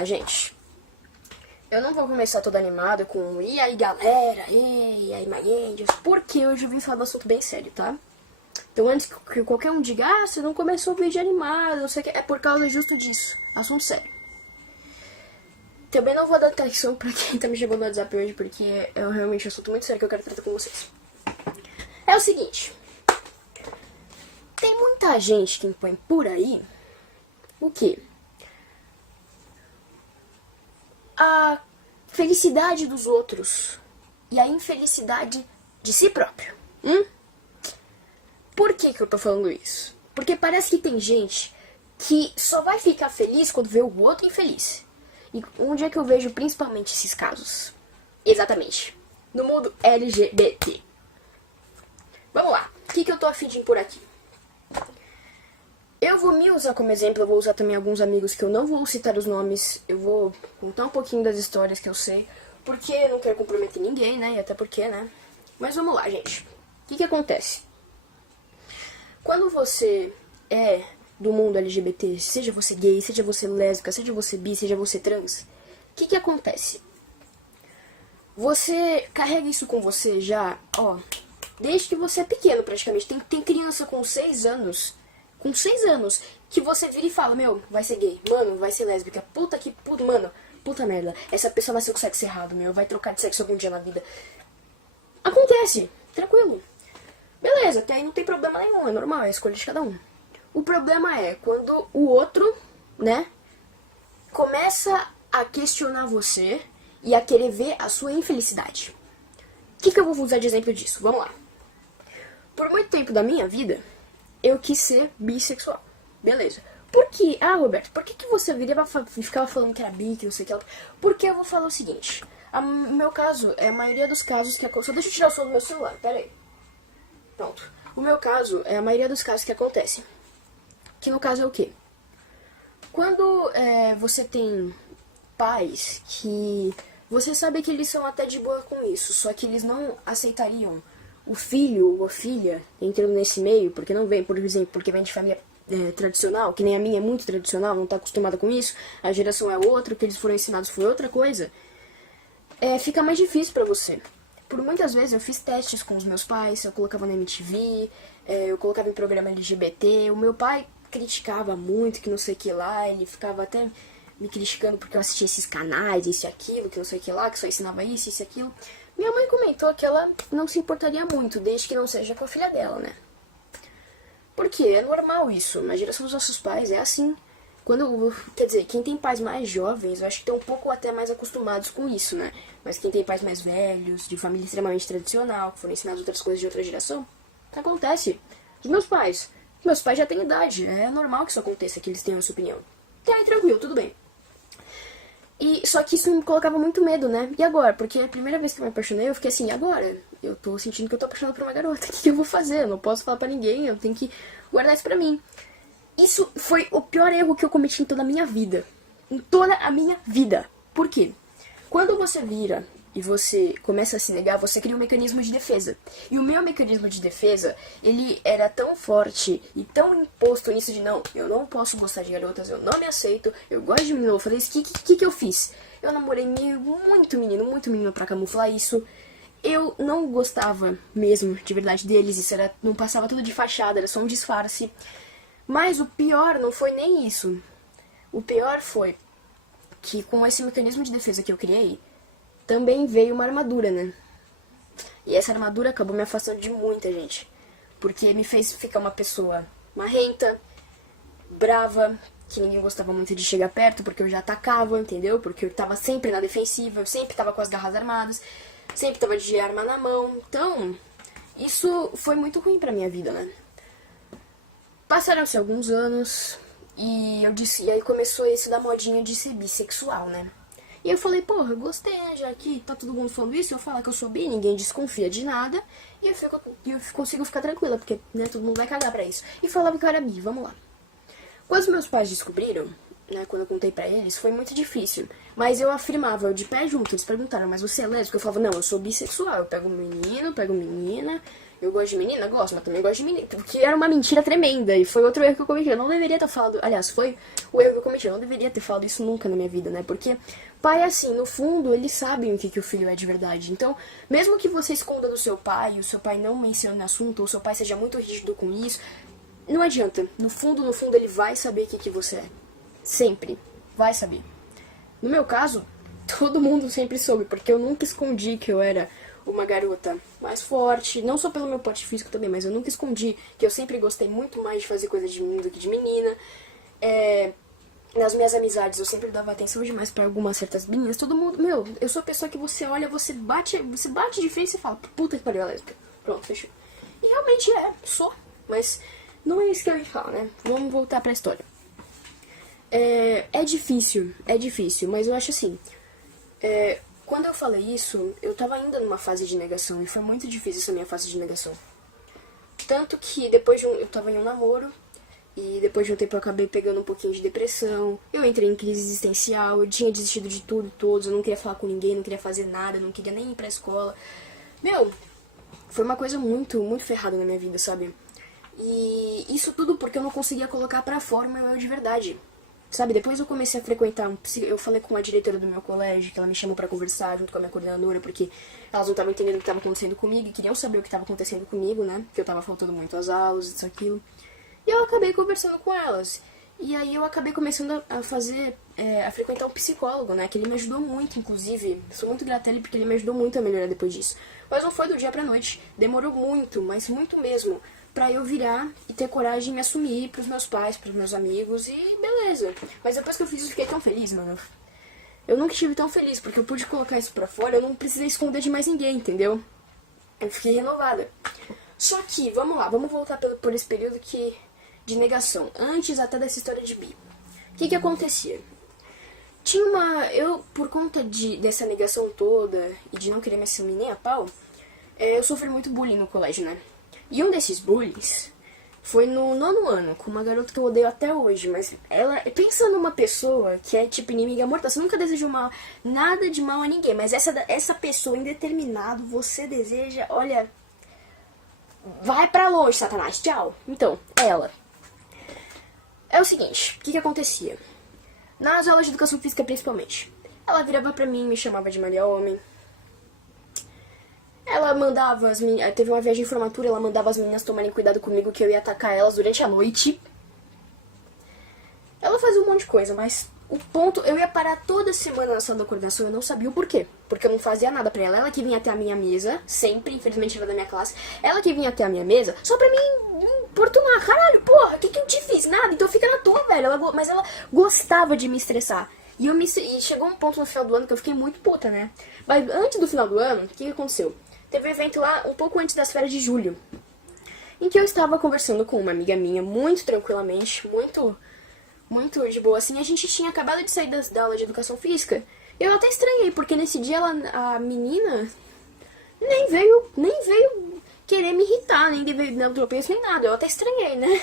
lá, gente. Eu não vou começar todo animado com e aí, galera, e aí, my angels, porque hoje eu vim falar de um assunto bem sério, tá? Então antes que qualquer um diga, ah, você não começou o vídeo animado, não sei o que, é por causa justo disso, assunto sério. Também não vou dar atenção pra quem tá me chamando no WhatsApp hoje, porque é realmente um assunto muito sério que eu quero tratar com vocês. É o seguinte, tem muita gente que impõe por aí o quê? A felicidade dos outros e a infelicidade de si próprio. Por que eu tô falando isso? Porque parece que tem gente que só vai ficar feliz quando vê o outro infeliz. E onde é que eu vejo principalmente esses casos? Exatamente, no mundo LGBT. Vamos lá, o que eu tô a fim de impor aqui? Eu vou me usar como exemplo, eu vou usar também alguns amigos que eu não vou citar os nomes. Eu vou contar um pouquinho das histórias que eu sei, porque eu não quero comprometer ninguém, né? E até porque, né? Mas vamos lá, gente. O que acontece? Quando você é do mundo LGBT, seja você gay, seja você lésbica, seja você bi, seja você trans, o que acontece? Você carrega isso com você já, ó, desde que você é pequeno praticamente. Tem criança com 6 anos... Com 6 anos, que você vira e fala, meu, vai ser gay, mano, vai ser lésbica, mano, puta merda, essa pessoa vai ser com sexo errado, meu, vai trocar de sexo algum dia na vida. Acontece, tranquilo. Beleza, até aí não tem problema nenhum, é normal, é a escolha de cada um. O problema é quando o outro, né, começa a questionar você e a querer ver a sua infelicidade. O que eu vou usar de exemplo disso? Vamos lá. Por muito tempo da minha vida, eu quis ser bissexual. Beleza. Por que? Ah, Roberto, por que você ficava falando que era bi, que não sei o que ela... Porque eu vou falar o seguinte. No meu caso, é a maioria dos casos que... Só deixa eu tirar o som do meu celular, pera aí. Pronto. O meu caso é a maioria dos casos que acontecem. Que no caso é o quê? Quando você tem pais que... Você sabe que eles são até de boa com isso, só que eles não aceitariam o filho ou a filha entrando nesse meio, porque não vem, por exemplo, porque vem de família tradicional, que nem a minha é muito tradicional, não está acostumada com isso, a geração é outra, o que eles foram ensinados foi outra coisa, fica mais difícil pra você. Por muitas vezes eu fiz testes com os meus pais, eu colocava na MTV, eu colocava em programa LGBT, o meu pai criticava muito, que não sei o que lá, ele ficava até me criticando porque eu assistia esses canais, isso e aquilo, que não sei o que lá, que só ensinava isso e aquilo. Minha mãe comentou que ela não se importaria muito, desde que não seja com a filha dela, né? Porque é normal isso, na geração dos nossos pais é assim. Quer dizer, quem tem pais mais jovens, eu acho que estão um pouco até mais acostumados com isso, né? Mas quem tem pais mais velhos, de família extremamente tradicional, que foram ensinados outras coisas de outra geração, acontece. Meus pais já têm idade, é normal que isso aconteça, que eles tenham a sua opinião. Tá aí, tranquilo, tudo bem. Só que isso me colocava muito medo, né? E agora? Porque a primeira vez que eu me apaixonei, eu fiquei assim, e agora? Eu tô sentindo que eu tô apaixonado por uma garota. O que eu vou fazer? Eu não posso falar pra ninguém, eu tenho que guardar isso pra mim. Isso foi o pior erro que eu cometi em toda a minha vida. Em toda a minha vida. Por quê? Quando você vira e você começa a se negar, você cria um mecanismo de defesa. E o meu mecanismo de defesa, ele era tão forte e tão imposto nisso de não, eu não posso gostar de garotas, eu não me aceito, eu gosto de menino. Eu falei, o que eu fiz? Eu namorei muito menino pra camuflar isso. Eu não gostava mesmo, de verdade, deles, isso não passava tudo de fachada, era só um disfarce. Mas o pior não foi nem isso. O pior foi que com esse mecanismo de defesa que eu criei, também veio uma armadura, né? E essa armadura acabou me afastando de muita gente. Porque me fez ficar uma pessoa marrenta, brava, que ninguém gostava muito de chegar perto, porque eu já atacava, entendeu? Porque eu tava sempre na defensiva, eu sempre tava com as garras armadas, sempre tava de arma na mão. Então, isso foi muito ruim pra minha vida, né? Passaram-se alguns anos e aí começou esse da modinha de ser bissexual, né? E eu falei, porra, eu gostei, né? Já que tá todo mundo falando isso, eu falar que eu sou bi, ninguém desconfia de nada, e eu consigo ficar tranquila, porque né, todo mundo vai cagar pra isso. E falava que eu era bi, vamos lá. Quando os meus pais descobriram, né, quando eu contei pra eles, foi muito difícil. Mas eu afirmava, eu de pé junto, eles perguntaram, mas você é lésbica? Eu falava, não, eu sou bissexual, eu pego menino, pego menina, Eu gosto de menina? Gosto, mas também gosto de menina. Porque era uma mentira tremenda. E foi outro erro que eu cometi. Eu não deveria ter falado. Aliás, foi o erro que eu cometi. Eu não deveria ter falado isso nunca na minha vida, né? Porque pai, assim, no fundo, eles sabem o que o filho é de verdade. Então, mesmo que você esconda do seu pai, o seu pai não mencione o assunto, ou o seu pai seja muito rígido com isso, não adianta. No fundo, ele vai saber o que você é. Sempre. Vai saber. No meu caso, todo mundo sempre soube, porque eu nunca escondi que eu era uma garota mais forte, não só pelo meu porte físico também, mas eu nunca escondi que eu sempre gostei muito mais de fazer coisa de menino do que de menina. Nas minhas amizades eu sempre dava atenção demais pra algumas certas meninas. Todo mundo, meu, eu sou a pessoa que você olha, você bate de frente e fala, puta que pariu, é lésbica. Pronto, fechou. E realmente sou, mas não é isso que eu ia falar, né? Vamos voltar pra história. É difícil, mas eu acho assim, quando eu falei isso, eu tava ainda numa fase de negação, e foi muito difícil essa minha fase de negação. Tanto que depois eu tava em um namoro, e depois de um tempo eu acabei pegando um pouquinho de depressão, eu entrei em crise existencial, eu tinha desistido de tudo e todos, eu não queria falar com ninguém, não queria fazer nada, não queria nem ir pra escola. Meu, foi uma coisa muito, muito ferrada na minha vida, sabe? E isso tudo porque eu não conseguia colocar pra fora o meu eu de verdade. Sabe, depois eu comecei a frequentar eu falei com a diretora do meu colégio, que ela me chamou pra conversar junto com a minha coordenadora, porque elas não estavam entendendo o que estava acontecendo comigo e queriam saber o que estava acontecendo comigo, né? Que eu tava faltando muito às aulas, isso, aquilo. E eu acabei conversando com elas. E aí eu acabei começando a frequentar um psicólogo, né? Que ele me ajudou muito, inclusive. Sou muito grata a ele porque ele me ajudou muito a melhorar depois disso. Mas não foi do dia pra noite. Demorou muito, mas muito mesmo, pra eu virar e ter coragem de me assumir pros meus pais, pros meus amigos e beleza. Mas depois que eu fiz isso, eu fiquei tão feliz, mano. Eu nunca estive tão feliz, porque eu pude colocar isso pra fora, eu não precisei esconder de mais ninguém, entendeu? Eu fiquei renovada. Só que, vamos lá, vamos voltar por esse período de negação, antes até dessa história de bi. O que acontecia? Por conta dessa negação toda e de não querer me assumir nem a pau, eu sofri muito bullying no colégio, né? E um desses bullies foi no 9º ano, com uma garota que eu odeio até hoje, mas ela, pensa numa pessoa que é tipo inimiga mortal, você nunca desejou nada de mal a ninguém, mas essa pessoa indeterminado, você deseja, olha, vai pra longe, Satanás, tchau. Então, ela. É o seguinte, o que acontecia? Nas aulas de educação física, principalmente. Ela virava pra mim, me chamava de Maria Homem. Ela mandava as meninas... Teve uma viagem de formatura, ela mandava as meninas tomarem cuidado comigo que eu ia atacar elas durante a noite. Ela fazia um monte de coisa, mas o ponto... Eu ia parar toda semana na sala da coordenação, eu não sabia o porquê. Porque eu não fazia nada pra ela. Ela que vinha até a minha mesa, sempre, infelizmente ela da minha classe. Ela que vinha até a minha mesa, só pra me importunar. Caralho, porra, o que eu te fiz? Nada, então fica na tua, velho. Mas ela gostava de me estressar. E chegou um ponto no final do ano que eu fiquei muito puta, né? Mas antes do final do ano, o que aconteceu? Teve um evento lá um pouco antes das férias de julho, em que eu estava conversando com uma amiga minha muito tranquilamente, muito de boa, assim. A gente tinha acabado de sair da aula de educação física. Eu até estranhei, porque nesse dia a menina nem veio querer me irritar, nem veio dar um tropeço, nem nada. Eu até estranhei, né?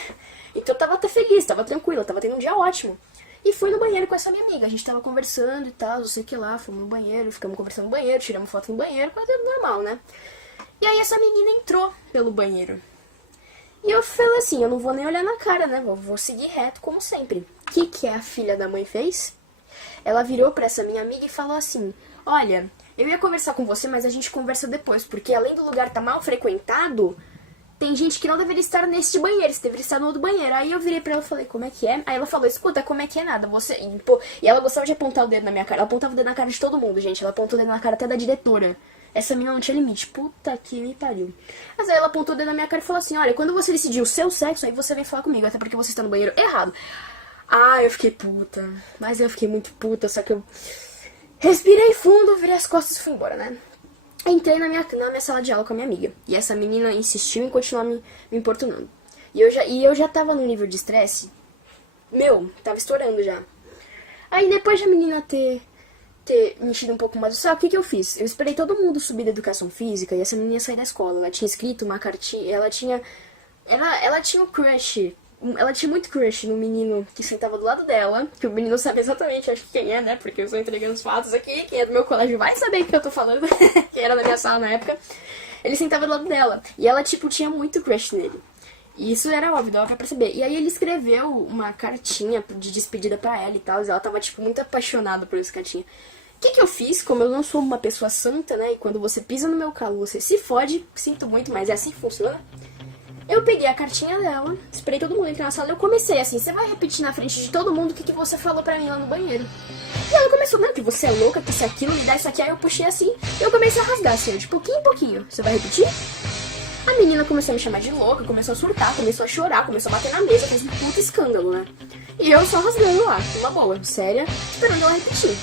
Então eu tava até feliz, tava tranquila, tava tendo um dia ótimo. E fui no banheiro com essa minha amiga. A gente tava conversando e tal, não sei o que lá. Fomos no banheiro, ficamos conversando no banheiro, tiramos foto no banheiro, coisa normal, né? E aí essa menina entrou pelo banheiro. E eu falei assim, eu não vou nem olhar na cara, né? Vou seguir reto como sempre. O que a filha da mãe fez? Ela virou pra essa minha amiga e falou assim, olha, eu ia conversar com você, mas a gente conversa depois, porque além do lugar estar mal frequentado, tem gente que não deveria estar nesse banheiro, você deveria estar no outro banheiro. Aí eu virei pra ela e falei, como é que é? Aí ela falou, escuta, como é que é nada? Você... E ela gostava de apontar o dedo na minha cara. Ela apontava o dedo na cara de todo mundo, gente. Ela apontou o dedo na cara até da diretora. Essa menina não tinha limite. Puta que me pariu. Mas aí ela apontou o dedo na minha cara e falou assim, olha, quando você decidir o seu sexo, aí você vem falar comigo, até porque você está no banheiro errado. Ah, eu fiquei puta. Mas eu fiquei muito puta, só que eu respirei fundo, virei as costas e fui embora, né? Entrei na minha sala de aula com a minha amiga. E essa menina insistiu em continuar me importunando. E eu já tava num nível de estresse. Meu, tava estourando já. Aí depois de a menina ter me enchido um pouco mais o saco, o que eu fiz? Eu esperei todo mundo subir da educação física e essa menina ia sair da escola. Ela tinha escrito uma cartinha. Ela tinha um crush. Ela tinha muito crush no menino que sentava do lado dela, que o menino sabe exatamente, acho que quem é, né? Porque eu estou entregando os fatos aqui, quem é do meu colégio vai saber o que eu tô falando, quem era da minha sala na época. Ele sentava do lado dela. E ela, tipo, tinha muito crush nele. E isso era óbvio, dava pra perceber. E aí ele escreveu uma cartinha de despedida pra ela e tal. E ela tava, tipo, muito apaixonada por essa cartinha. O que eu fiz? Como eu não sou uma pessoa santa, né? E quando você pisa no meu calo, você se fode. Sinto muito, mas é assim que funciona. Eu peguei a cartinha dela, esperei todo mundo entrar na sala e eu comecei assim, você vai repetir na frente de todo mundo o que você falou pra mim lá no banheiro. E ela começou, não, que você é louca, que isso é aquilo, me dá isso aqui, aí eu puxei assim, e eu comecei a rasgar assim, de pouquinho em pouquinho. Você vai repetir? A menina começou a me chamar de louca, começou a surtar, começou a chorar, começou a bater na mesa, fez um puta escândalo, né? E eu só rasgando lá, uma boa, séria, esperando ela repetir.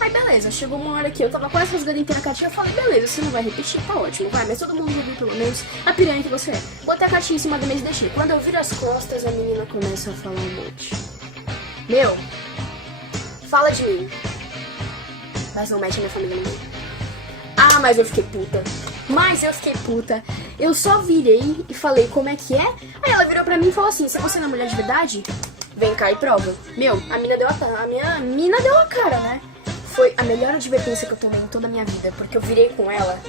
Aí beleza, chegou uma hora que eu tava quase rasgando inteira a cartinha, eu falei, beleza, você não vai repetir, tá ótimo, vai, mas todo mundo ouviu pelo menos a piranha que você é. Botei a cartinha em cima da mesa e deixei. Quando eu viro as costas, a menina começa a falar um monte. Meu, fala de mim, mas não mete a minha família no meio. Ah, mas eu fiquei puta. Eu só virei e falei, como é que é? Aí ela virou pra mim e falou assim, se você não é mulher de verdade, vem cá e prova. Meu, a mina deu a mina deu a cara, né? Foi a melhor advertência que eu tomei em toda a minha vida, porque eu virei com ela.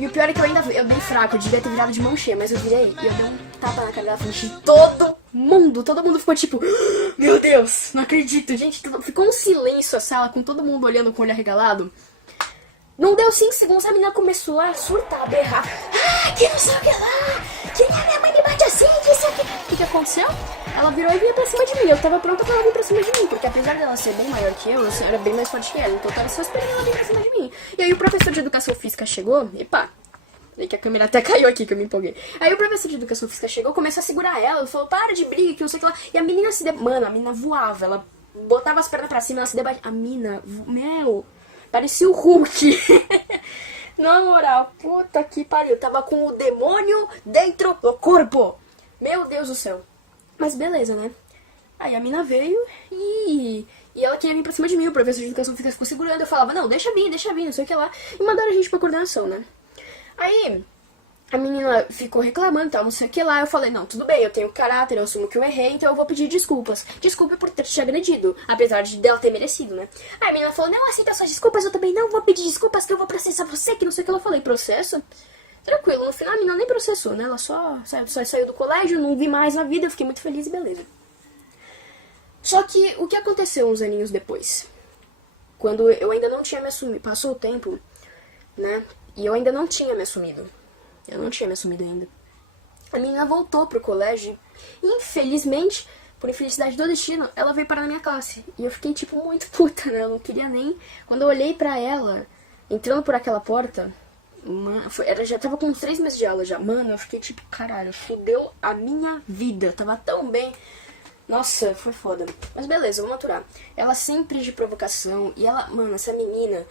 E o pior é que eu dei fraco, eu devia ter virado de mão cheia, mas eu virei e eu dei um tapa na cara dela frente de todo mundo. Todo mundo ficou tipo, meu Deus, não acredito. Gente, ficou um silêncio a sala, com todo mundo olhando com o olho arregalado. Não deu 5 segundos, a menina começou a surtar, a berrar. Ah, que não sei o que lá, que minha mãe me bate assim, que isso aqui. O que aconteceu? Ela virou e vinha pra cima de mim. Eu tava pronta pra ela vir pra cima de mim, porque apesar dela ser bem maior que eu era bem mais forte que ela. Então eu tava só esperando ela vir pra cima de mim. E aí o professor de educação física chegou, e pá. Falei que a câmera até caiu aqui, que eu me empolguei. Aí o professor de educação física chegou, começou a segurar ela, falou, para de briga, que não sei o que lá. E a menina Mano, a menina voava, ela botava as pernas pra cima, ela se debatia. A mina, meu, parecia o Hulk. Na moral, puta que pariu. Tava com o demônio dentro do corpo. Meu Deus do céu. Mas beleza, né? Aí a mina veio e ela queria vir pra cima de mim. O professor de educação física ficou segurando. Eu falava, não, deixa vir, não sei o que lá. E mandaram a gente pra coordenação, né? Aí a menina ficou reclamando e tal, não sei o que lá. Eu falei, não, tudo bem, eu tenho caráter, eu assumo que eu errei, então eu vou pedir desculpas. Desculpa por ter te agredido, apesar de dela ter merecido, né? Aí a menina falou, não aceita suas desculpas, eu também não vou pedir desculpas, que eu vou processar você, que não sei o que ela falei. Processo? Tranquilo, no final a menina nem processou, né? Ela só saiu do colégio, não vi mais na vida, eu fiquei muito feliz e beleza. Só que o que aconteceu uns aninhos depois? Quando eu ainda não tinha me assumido, passou o tempo, né? E eu ainda não tinha me assumido. Eu não tinha me assumido ainda. A menina voltou pro colégio e, infelizmente, por infelicidade do destino, ela veio parar na minha classe. E eu fiquei, tipo, muito puta, né? Eu não queria nem... Quando eu olhei pra ela, entrando por aquela porta... Mano, ela já tava com uns 3 meses de aula já. Mano, eu fiquei tipo, caralho, fudeu a minha vida. Tava tão bem. Nossa, foi foda. Mas beleza, vamos aturar. Ela sempre de provocação. E ela, mano, essa menina...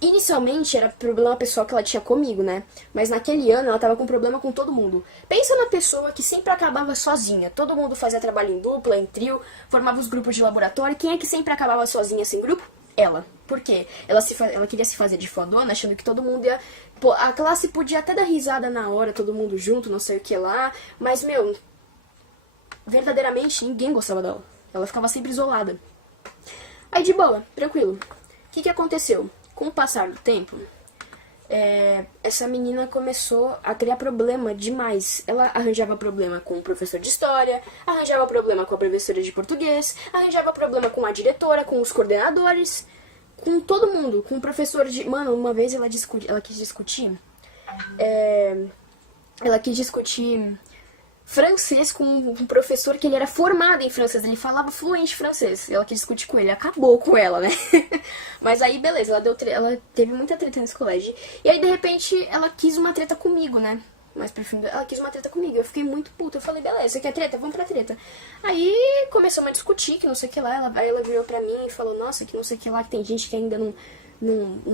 Inicialmente era problema pessoal que ela tinha comigo, né? Mas naquele ano ela tava com problema com todo mundo. Pensa na pessoa que sempre acabava sozinha. Todo mundo fazia trabalho em dupla, em trio, formava os grupos de laboratório. Quem é que sempre acabava sozinha sem grupo? Ela. Por quê? Ela queria se fazer de fodona, achando que todo mundo ia... Pô, a classe podia até dar risada na hora, todo mundo junto, não sei o que lá. Mas, meu, verdadeiramente ninguém gostava dela. Ela ficava sempre isolada. Aí de boa, tranquilo. O que aconteceu? Com o passar do tempo, essa menina começou a criar problema demais. Ela arranjava problema com o professor de história, arranjava problema com a professora de português, arranjava problema com a diretora, com os coordenadores, com todo mundo, com o professor de... Mano, uma vez ela quis discutir francês com um professor que ele era formado em francês, ele falava fluente francês. Ela quis discutir com ele, acabou com ela, né? Mas aí, beleza, ela teve muita treta nesse colégio. E aí, de repente, ela quis uma treta comigo, né? Mas ela quis uma treta comigo. Eu fiquei muito puta. Eu falei, beleza, você quer treta? Vamos pra treta. Aí começamos a discutir, que não sei o que lá. Aí ela virou pra mim e falou, nossa, que não sei o que lá, que tem gente que ainda não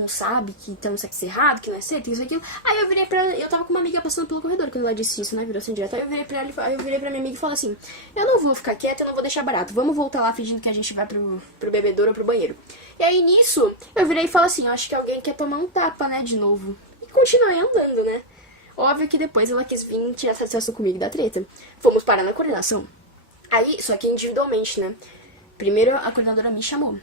sabe que tem um sexo errado, que não é certo, isso aquilo. Aí eu virei pra ela, eu tava com uma amiga passando pelo corredor quando ela disse isso, né? Virou assim direto. Aí eu virei pra ela, eu virei pra minha amiga e falei assim: eu não vou ficar quieta, eu não vou deixar barato. Vamos voltar lá fingindo que a gente vai pro bebedouro ou pro banheiro. E aí nisso, eu virei e falei assim: eu acho que alguém quer tomar um tapa, né? De novo. E continuei andando, né? Óbvio que depois ela quis vir tirar satisfação comigo da treta. Fomos parar na coordenação. Aí, só que individualmente, né? Primeiro a coordenadora me chamou.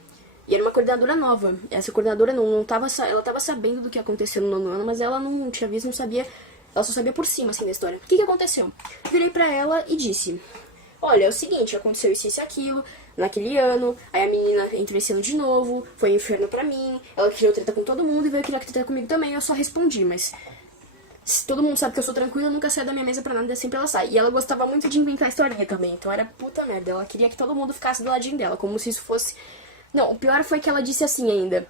E era uma coordenadora nova. Essa coordenadora ela tava sabendo do que aconteceu no 9º ano, mas ela não tinha visto, não sabia Ela só sabia por cima, assim, da história. O que que aconteceu? Virei pra ela e disse: olha, é o seguinte, aconteceu isso e aquilo, naquele ano, aí a menina entrou esse ano de novo, foi um inferno pra mim, ela criou treta com todo mundo e veio criar treta comigo também, eu só respondi, mas todo mundo sabe que eu sou tranquila, eu nunca saio da minha mesa pra nada, sempre ela sai. E ela gostava muito de inventar historinha também, então era puta merda, ela queria que todo mundo ficasse do ladinho dela, como se isso fosse... Não, o pior foi que ela disse assim ainda,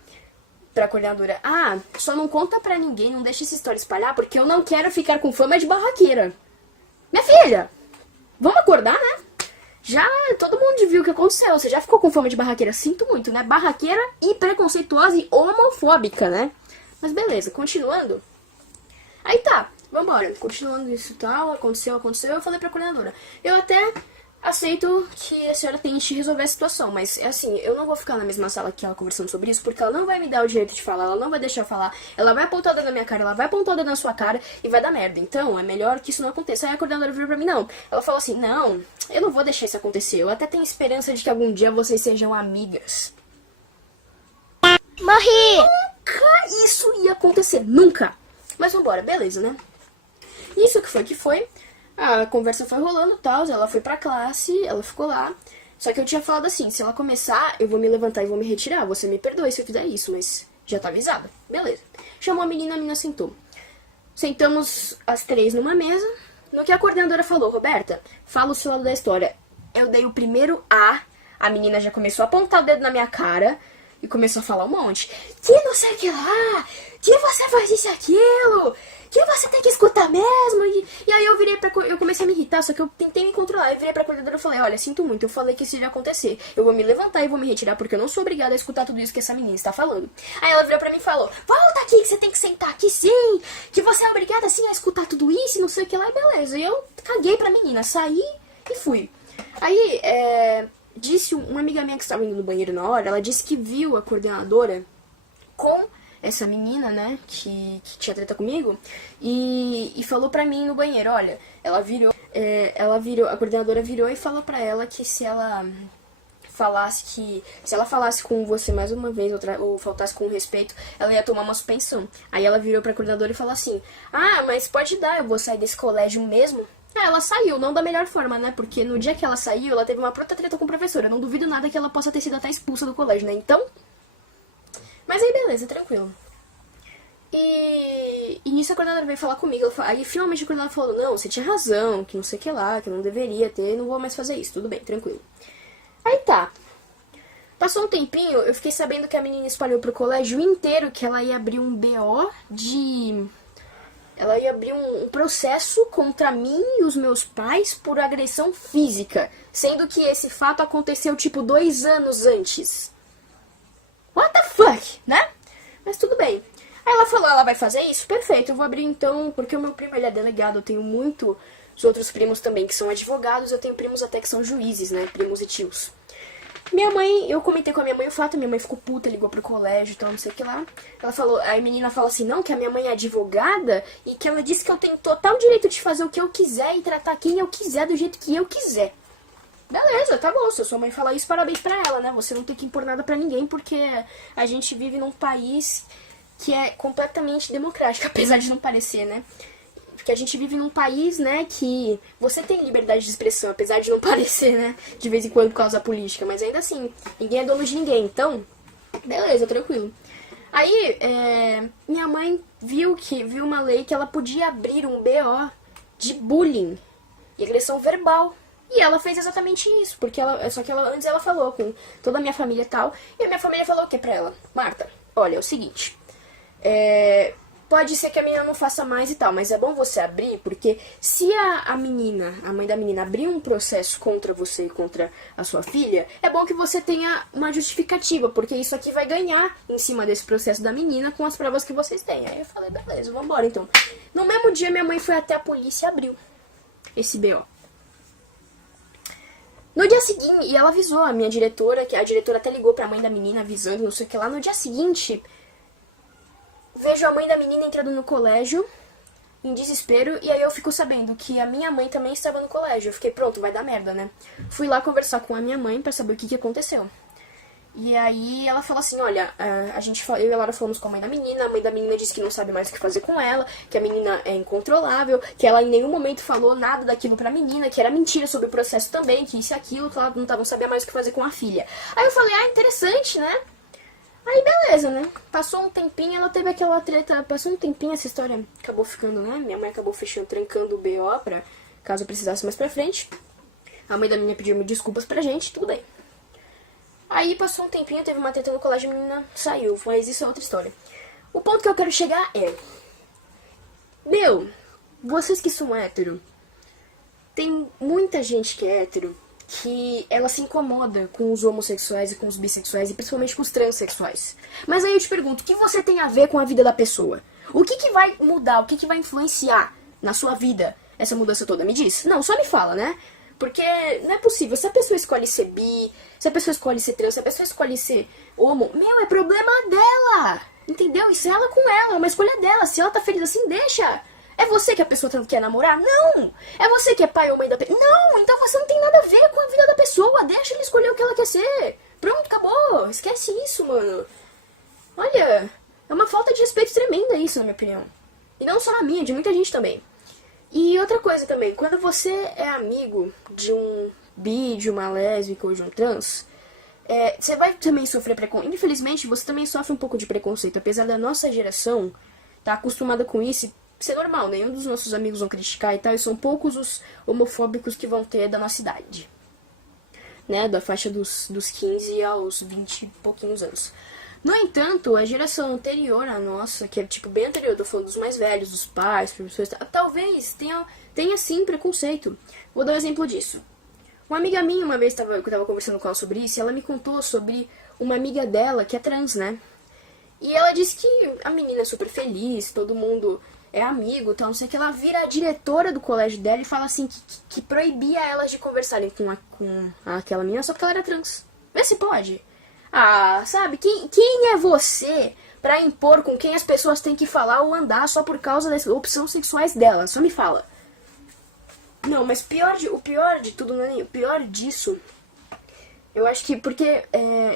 pra coordenadora: ah, só não conta pra ninguém, não deixa essa história espalhar, porque eu não quero ficar com fama de barraqueira. Minha filha, vamos acordar, né? Já todo mundo viu o que aconteceu, você já ficou com fama de barraqueira, sinto muito, né? Barraqueira e preconceituosa e homofóbica, né? Mas beleza, continuando. Aí tá, vambora, continuando isso e tal, aconteceu, eu falei pra coordenadora: eu até aceito que a senhora tente resolver a situação, mas é assim, eu não vou ficar na mesma sala que ela conversando sobre isso, porque ela não vai me dar o direito de falar, ela não vai deixar eu falar, ela vai apontar o dedo na minha cara, ela vai apontar o dedo na sua cara e vai dar merda. Então, é melhor que isso não aconteça. Aí a coordenadora virou pra mim: não. Ela falou assim: não, eu não vou deixar isso acontecer, eu até tenho esperança de que algum dia vocês sejam amigas. Morri! Nunca isso ia acontecer, nunca. Mas vambora, beleza, né? Isso que foi. A conversa foi rolando e tal, ela foi pra classe, ela ficou lá. Só que eu tinha falado assim: se ela começar, eu vou me levantar e vou me retirar. Você me perdoe se eu fizer isso, mas já tá avisada. Beleza. Chamou a menina sentou. Sentamos as três numa mesa. No que a coordenadora falou: Roberta, fala o seu lado da história. Eu dei o primeiro a menina já começou a apontar o dedo na minha cara e começou a falar um monte. Que não sei o que lá, que você faz isso e aquilo, que você tem que escutar mesmo. E aí eu comecei a me irritar, só que eu tentei me controlar. Eu virei pra coordenadora e falei: olha, sinto muito, eu falei que isso ia acontecer. Eu vou me levantar e vou me retirar, porque eu não sou obrigada a escutar tudo isso que essa menina está falando. Aí ela virou pra mim e falou: volta aqui, que você tem que sentar aqui sim, que você é obrigada sim a escutar tudo isso e não sei o que lá. E beleza, e eu caguei pra menina, saí e fui. Aí, disse uma amiga minha que estava indo no banheiro na hora, ela disse que viu a coordenadora com essa menina, né, que tinha treta comigo, e falou pra mim no banheiro: olha, ela virou, a coordenadora virou e falou pra ela que se ela falasse com você mais uma vez ou faltasse com respeito, ela ia tomar uma suspensão. Aí ela virou pra coordenadora e falou assim: ah, mas pode dar, eu vou sair desse colégio mesmo. Ela saiu, não da melhor forma, né? Porque no dia que ela saiu, ela teve uma puta treta com o professor. Eu não duvido nada que ela possa ter sido até expulsa do colégio, né? Então... Mas aí beleza, tranquilo. E nisso a coordenadora veio falar comigo. Aí finalmente a coordenadora falou: não, você tinha razão, que não sei o que lá, que eu não deveria ter, não vou mais fazer isso, tudo bem, tranquilo. Aí tá. Passou um tempinho, eu fiquei sabendo que a menina espalhou pro colégio inteiro que ela ia abrir um BO de... Ela ia abrir um processo contra mim e os meus pais por agressão física, sendo que esse fato aconteceu tipo 2 anos antes. What the fuck, né? Mas tudo bem. Aí ela falou: ela vai fazer isso? Perfeito, eu vou abrir então, porque o meu primo ele é delegado, eu tenho muitos outros primos também que são advogados, eu tenho primos até que são juízes, né, primos e tios. Minha mãe, eu comentei com a minha mãe o fato, minha mãe ficou puta, ligou pro colégio, então não sei o que lá. Ela falou, a menina fala assim: não, que a minha mãe é advogada e que ela disse que eu tenho total direito de fazer o que eu quiser e tratar quem eu quiser do jeito que eu quiser. Beleza, tá bom, se a sua mãe falar isso, parabéns pra ela, né? Você não tem que impor nada pra ninguém, porque a gente vive num país que é completamente democrático, apesar de não parecer, né? Porque a gente vive num país, né, que você tem liberdade de expressão, apesar de não parecer, né, de vez em quando por causa da política, mas ainda assim, ninguém é dono de ninguém, então, beleza, tranquilo. Aí, minha mãe viu uma lei que ela podia abrir um BO de bullying e agressão verbal. E ela fez exatamente isso, porque antes ela falou com toda a minha família e tal, e a minha família falou o que pra ela? Marta, olha, é o seguinte, pode ser que a menina não faça mais e tal, mas é bom você abrir, porque se a mãe da menina, abrir um processo contra você e contra a sua filha, é bom que você tenha uma justificativa, porque isso aqui vai ganhar em cima desse processo da menina com as provas que vocês têm. Aí eu falei, beleza, vambora então. No mesmo dia, minha mãe foi até a polícia e abriu esse BO. No dia seguinte, e ela avisou a minha diretora, que a diretora até ligou pra mãe da menina avisando, não sei o que lá. No dia seguinte, vejo a mãe da menina entrando no colégio, em desespero, e aí eu fico sabendo que a minha mãe também estava no colégio. Eu fiquei, pronto, vai dar merda, né? Fui lá conversar com a minha mãe pra saber o que aconteceu. E aí ela falou assim, olha, eu e a Laura falamos com a mãe da menina disse que não sabe mais o que fazer com ela, que a menina é incontrolável, que ela em nenhum momento falou nada daquilo pra menina, que era mentira sobre o processo também, que isso e aquilo, que ela não sabia mais o que fazer com a filha. Aí eu falei, interessante, né? Aí beleza, né? Passou um tempinho, ela teve aquela treta, passou um tempinho, essa história acabou ficando, né? Minha mãe acabou fechando, trancando o BO pra caso eu precisasse mais pra frente. A mãe da menina pediu desculpas pra gente, tudo bem. Aí passou um tempinho, teve uma treta no colégio, a menina saiu, mas isso é outra história. O ponto que eu quero chegar é... Meu, vocês que são hétero, tem muita gente que é hétero que ela se incomoda com os homossexuais e com os bissexuais e principalmente com os transexuais. Mas aí eu te pergunto, o que você tem a ver com a vida da pessoa? O que vai mudar, o que vai influenciar na sua vida essa mudança toda? Me diz. Não, só me fala, né? Porque não é possível. Se a pessoa escolhe ser bi, se a pessoa escolhe ser trans, se a pessoa escolhe ser homo, meu, é problema dela. Entendeu? Isso é ela com ela, é uma escolha dela. Se ela tá feliz assim, deixa. É você que a pessoa tanto quer namorar? Não! É você que é pai ou mãe da pessoa? Não! Então você não tem nada a ver com a vida da pessoa. Deixa ele escolher o que ela quer ser. Pronto, acabou. Esquece isso, mano. Olha, é uma falta de respeito tremenda isso, na minha opinião. E não só a minha, de muita gente também. E outra coisa também, quando você é amigo de um bi, de uma lésbica ou de um trans, você vai também sofrer preconceito. Infelizmente, você também sofre um pouco de preconceito, apesar da nossa geração tá acostumada com isso. Isso é normal, nenhum dos nossos amigos vão criticar e tal, e são poucos os homofóbicos que vão ter da nossa idade. Né, da faixa dos 15 aos 20 e pouquinhos anos. No entanto, a geração anterior à nossa, que é tipo bem anterior, eu tô falando dos mais velhos, dos pais, professores, talvez tenha sim preconceito. Vou dar um exemplo disso. Uma amiga minha, uma vez eu tava conversando com ela sobre isso, e ela me contou sobre uma amiga dela que é trans, né? E ela disse que a menina é super feliz, todo mundo é amigo, então não sei o que. Ela vira a diretora do colégio dela e fala assim que proibia elas de conversarem com aquela menina só porque ela era trans. Vê se pode. Ah, sabe, quem é você pra impor com quem as pessoas têm que falar ou andar só por causa das opções sexuais delas? Só me fala. Não, mas o pior de tudo, não é nem o pior disso. Eu acho que,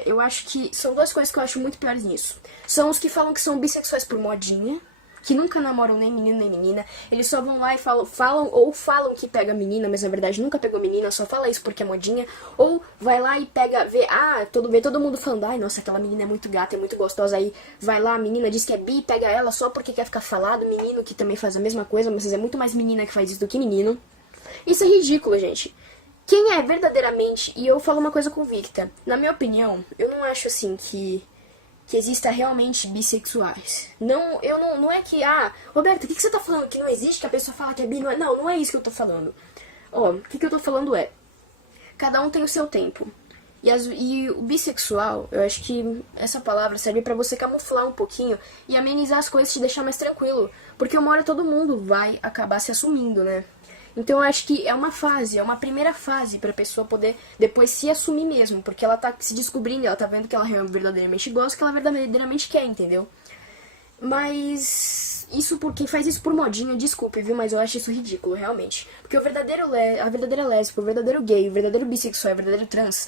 eu acho que são duas coisas que eu acho muito piores nisso. São os que falam que são bissexuais por modinha, que nunca namoram nem menino nem menina. Eles só vão lá e falam que pega menina, mas na verdade nunca pegou menina, só fala isso porque é modinha. Ou vai lá e vê todo mundo falando, ai, nossa, aquela menina é muito gata, é muito gostosa. Aí vai lá, a menina diz que é bi, pega ela só porque quer ficar falado. Menino que também faz a mesma coisa, mas é muito mais menina que faz isso do que menino. Isso é ridículo, gente. Quem é verdadeiramente, e eu falo uma coisa convicta, na minha opinião, eu não acho assim que exista realmente bissexuais. Não é que, Roberto, o que você tá falando? Que não existe, que a pessoa fala que é bi? Não é isso que eu tô falando. O que eu tô falando é, cada um tem o seu tempo. E o bissexual, eu acho que essa palavra serve pra você camuflar um pouquinho e amenizar as coisas, te deixar mais tranquilo. Porque uma hora todo mundo vai acabar se assumindo, né? Então eu acho que é uma primeira fase pra pessoa poder depois se assumir mesmo, porque ela tá se descobrindo, ela tá vendo que ela verdadeiramente gosta, que ela verdadeiramente quer, entendeu? Mas isso porque faz isso por modinha, desculpe, viu, mas eu acho isso ridículo, realmente. Porque a verdadeira lésbica, o verdadeiro gay, o verdadeiro bissexual, o verdadeiro trans,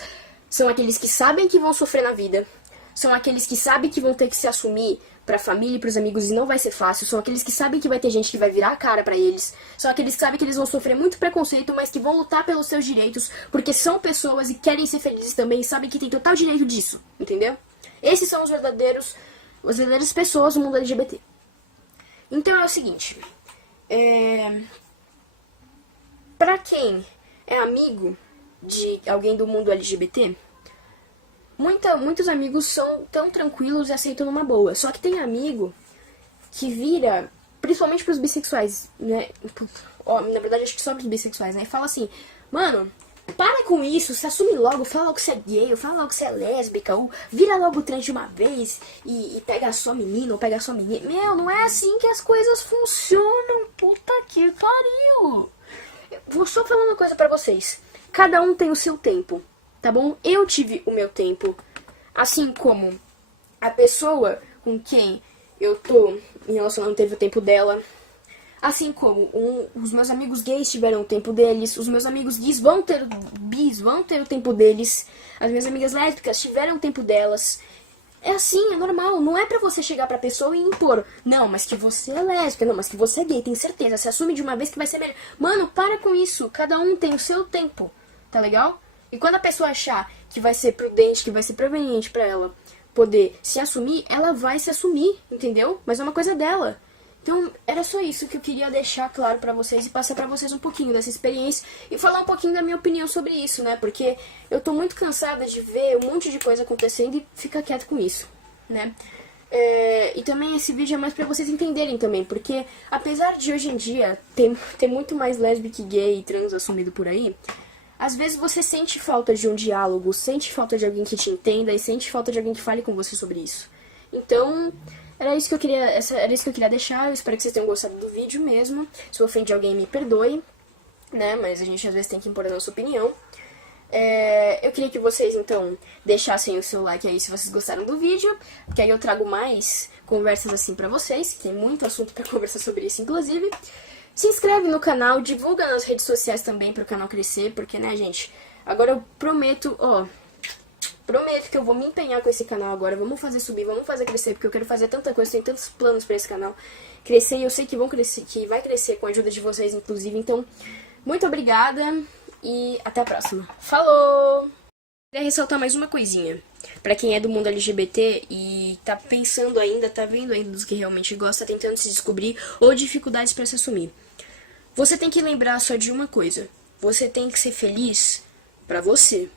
são aqueles que sabem que vão sofrer na vida, são aqueles que sabem que vão ter que se assumir pra família e pros amigos e não vai ser fácil, são aqueles que sabem que vai ter gente que vai virar a cara pra eles, são aqueles que sabem que eles vão sofrer muito preconceito, mas que vão lutar pelos seus direitos, porque são pessoas e querem ser felizes também e sabem que tem total direito disso, entendeu? Esses são as verdadeiras pessoas do mundo LGBT. Então é o seguinte, pra quem é amigo de alguém do mundo LGBT, muitos amigos são tão tranquilos e aceitam numa boa. Só que tem amigo que vira, principalmente pros bissexuais, né? Na verdade, acho que só pros bissexuais, né? E fala assim, mano, para com isso, se assume logo, fala logo que você é gay, ou fala logo que você é lésbica, ou vira logo trans de uma vez e pega só menino, ou pega só menina. Meu, não é assim que as coisas funcionam, puta que pariu. Vou só falar uma coisa pra vocês. Cada um tem o seu tempo. Tá bom? Eu tive o meu tempo, assim como a pessoa com quem eu tô me relacionando teve o tempo dela. Assim como os meus amigos gays tiveram o tempo deles, os meus amigos bis vão ter o tempo deles, as minhas amigas lésbicas tiveram o tempo delas. É assim, é normal. Não é pra você chegar pra pessoa e impor. Não, mas que você é lésbica. Não, mas que você é gay, tem certeza. Se assume de uma vez que vai ser melhor. Mano, para com isso. Cada um tem o seu tempo. Tá legal? E quando a pessoa achar que vai ser prudente, que vai ser preveniente pra ela poder se assumir, ela vai se assumir, entendeu? Mas é uma coisa dela. Então, era só isso que eu queria deixar claro pra vocês e passar pra vocês um pouquinho dessa experiência e falar um pouquinho da minha opinião sobre isso, né? Porque eu tô muito cansada de ver um monte de coisa acontecendo e ficar quieta com isso, né? E também esse vídeo é mais pra vocês entenderem também, porque apesar de hoje em dia ter muito mais lésbica, gay e trans assumido por aí, às vezes você sente falta de um diálogo, sente falta de alguém que te entenda e sente falta de alguém que fale com você sobre isso. Então... Era isso que eu queria deixar. Eu espero que vocês tenham gostado do vídeo mesmo. Se eu ofendi alguém, me perdoe, né? Mas a gente às vezes tem que impor a nossa opinião. Eu queria que vocês, então, deixassem o seu like aí se vocês gostaram do vídeo, porque aí eu trago mais conversas assim pra vocês. Tem muito assunto pra conversar sobre isso, inclusive. Se inscreve no canal, divulga nas redes sociais também pro canal crescer, porque, né, gente, agora eu prometo, prometo que eu vou me empenhar com esse canal agora. Vamos fazer subir, vamos fazer crescer, porque eu quero fazer tanta coisa, tenho tantos planos pra esse canal crescer, e eu sei que vão crescer, que vai crescer com a ajuda de vocês, inclusive. Então, muito obrigada e até a próxima. Falou! Queria ressaltar mais uma coisinha. Pra quem é do mundo LGBT e tá pensando ainda, tá vendo ainda dos que realmente gosta, tentando se descobrir, ou dificuldades pra se assumir. Você tem que lembrar só de uma coisa. Você tem que ser feliz pra você.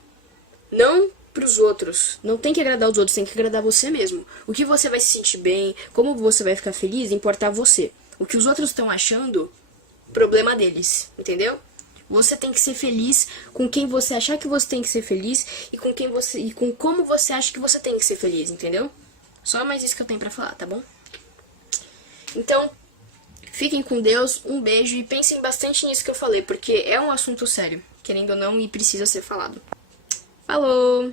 Não pros outros. Não tem que agradar os outros, tem que agradar você mesmo. O que você vai se sentir bem, como você vai ficar feliz, importa você. O que os outros estão achando, problema deles, entendeu? Você tem que ser feliz com quem você achar que você tem que ser feliz e com como você acha que você tem que ser feliz, entendeu? Só mais isso que eu tenho pra falar, tá bom? Então, fiquem com Deus, um beijo e pensem bastante nisso que eu falei, porque é um assunto sério, querendo ou não, e precisa ser falado. Falou!